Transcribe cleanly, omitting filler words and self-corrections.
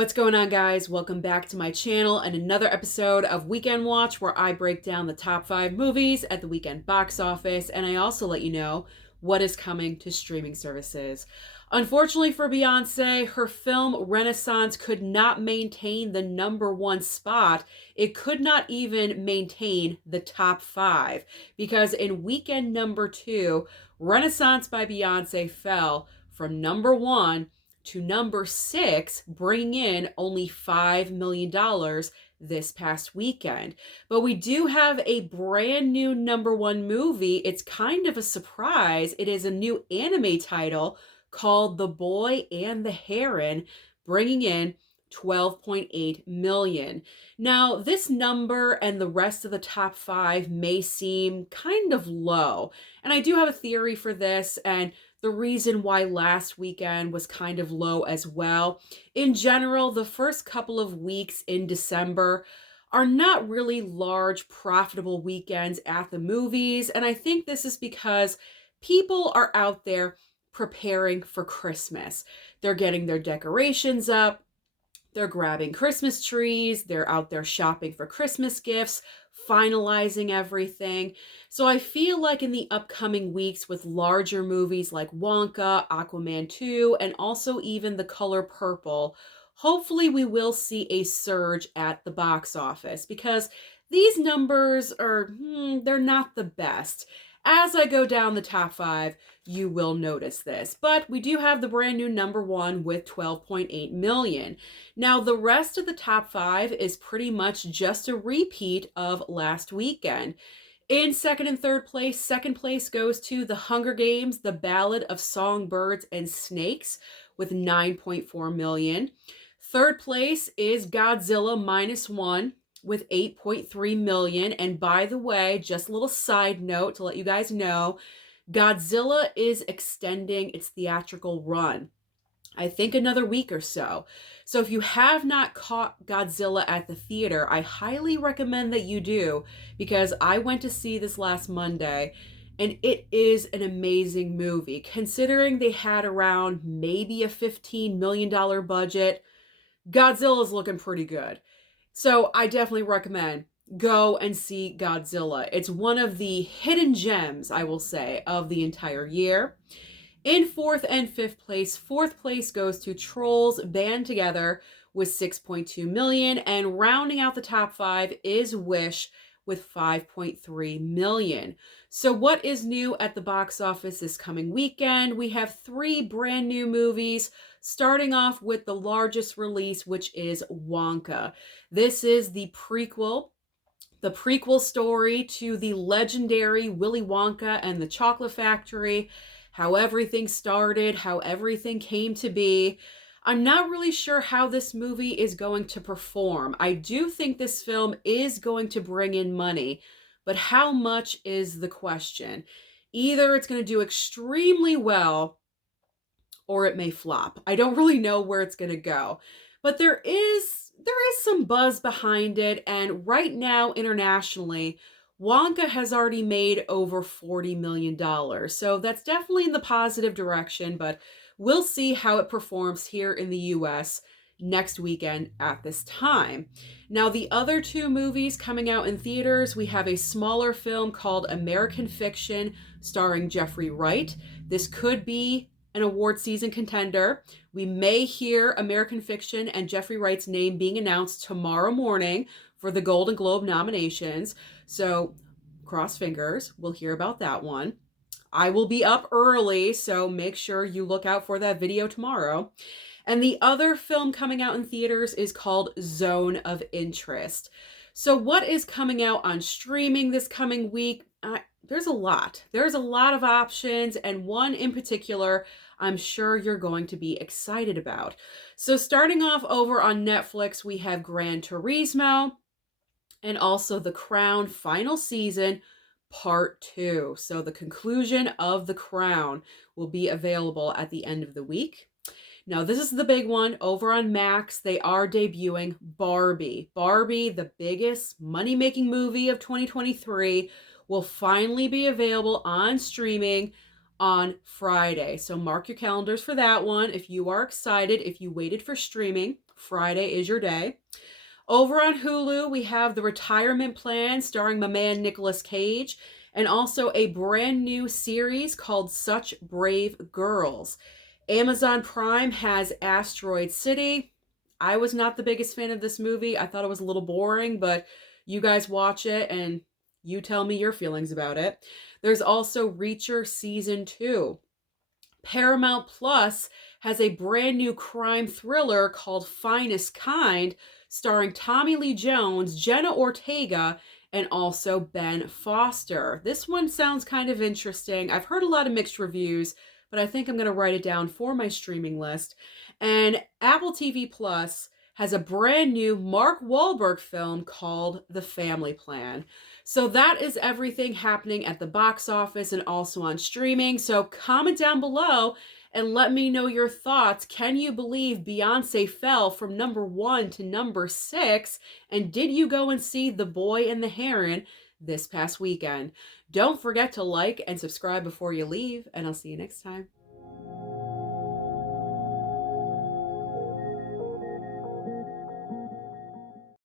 What's going on, guys? Welcome back to my channel and another episode of Weekend Watch, where I break down the top 5 movies at the weekend box office, and I also let you know what is coming to streaming services. Unfortunately for Beyonce, her film Renaissance could not maintain the #1 spot. It could not even maintain the top 5 because in weekend #2, Renaissance by Beyonce fell from #1 to #6, bringing in only $5 million this past weekend. But we do have a brand new #1 movie. It's kind of a surprise. It is a new anime title called The Boy and the Heron, bringing in 12.8 million. Now, this number and the rest of the top 5 may seem kind of low, and I do have a theory for this, and the reason why last weekend was kind of low as well. In general, the first couple of weeks in December are not really large, profitable weekends at the movies. And I think this is because people are out there preparing for Christmas. They're getting their decorations up. They're grabbing Christmas trees. They're out there shopping for Christmas gifts, finalizing everything. So I feel like in the upcoming weeks with larger movies like Wonka, Aquaman 2, and also even The Color Purple, hopefully we will see a surge at the box office because these numbers are, they're not the best. As I go down the top 5, you will notice this. But we do have the brand new #1 with 12.8 million. Now, the rest of the top 5 is pretty much just a repeat of last weekend. In second and third place, second place goes to The Hunger Games, The Ballad of Songbirds and Snakes with 9.4 million. Third place is Godzilla -1 with 8.3 million. And by the way, just a little side note to let you guys know, Godzilla is extending its theatrical run. I think another week or so. So if you have not caught Godzilla at the theater, I highly recommend that you do, because I went to see this last Monday and it is an amazing movie. Considering they had around maybe a $15 million budget, Godzilla's looking pretty good. So I definitely recommend go and see Godzilla. It's one of the hidden gems, I will say, of the entire year. In fourth and fifth place, fourth place goes to Trolls Band Together with 6.2 million, and rounding out the top 5 is Wish with 5.3 million. So what is new at the box office this coming weekend? We have 3 brand new movies, starting off with the largest release, which is Wonka. This is the prequel story to the legendary Willy Wonka and the Chocolate Factory, how everything started, how everything came to be. I'm not really sure how this movie is going to perform. I do think this film is going to bring in money, but how much is the question? Either it's going to do extremely well or it may flop. I don't really know where it's going to go. But there is some buzz behind it, and right now internationally, Wonka has already made over $40 million. So that's definitely in the positive direction, but we'll see how it performs here in the US next weekend at this time. Now, the other 2 movies coming out in theaters, we have a smaller film called American Fiction starring Jeffrey Wright. This could be an award season contender. We may hear American Fiction and Jeffrey Wright's name being announced tomorrow morning for the Golden Globe nominations. So cross fingers, we'll hear about that one. I will be up early, so make sure you look out for that video tomorrow. And the other film coming out in theaters is called Zone of Interest. So what is coming out on streaming this coming week? There's a lot. There's a lot of options, and one in particular I'm sure you're going to be excited about. So starting off over on Netflix, we have Gran Turismo and also The Crown final season part 2. So the conclusion of The Crown will be available at the end of the week. Now, this is the big one. Over on Max, they are debuting Barbie. Barbie, the biggest money-making movie of 2023, will finally be available on streaming on Friday. So mark your calendars for that one if you are excited, if you waited for streaming Friday is your day. Over on Hulu, we have The Retirement Plan starring my man Nicolas Cage, and also a brand new series called Such Brave Girls. Amazon Prime has Asteroid City. I was not the biggest fan of this movie. I thought it was a little boring, but you guys watch it and you tell me your feelings about it. There's also Reacher Season 2. Paramount Plus has a brand new crime thriller called Finest Kind, starring Tommy Lee Jones, Jenna Ortega, and also Ben Foster. This one sounds kind of interesting. I've heard a lot of mixed reviews, but I think I'm going to write it down for my streaming list. And Apple TV Plus has a brand new Mark Wahlberg film called The Family Plan. So that is everything happening at the box office and also on streaming. So comment down below and let me know your thoughts. Can you believe Beyonce fell from number 1 to number 6? And did you go and see The Boy and the Heron this past weekend? Don't forget to like and subscribe before you leave, and I'll see you next time.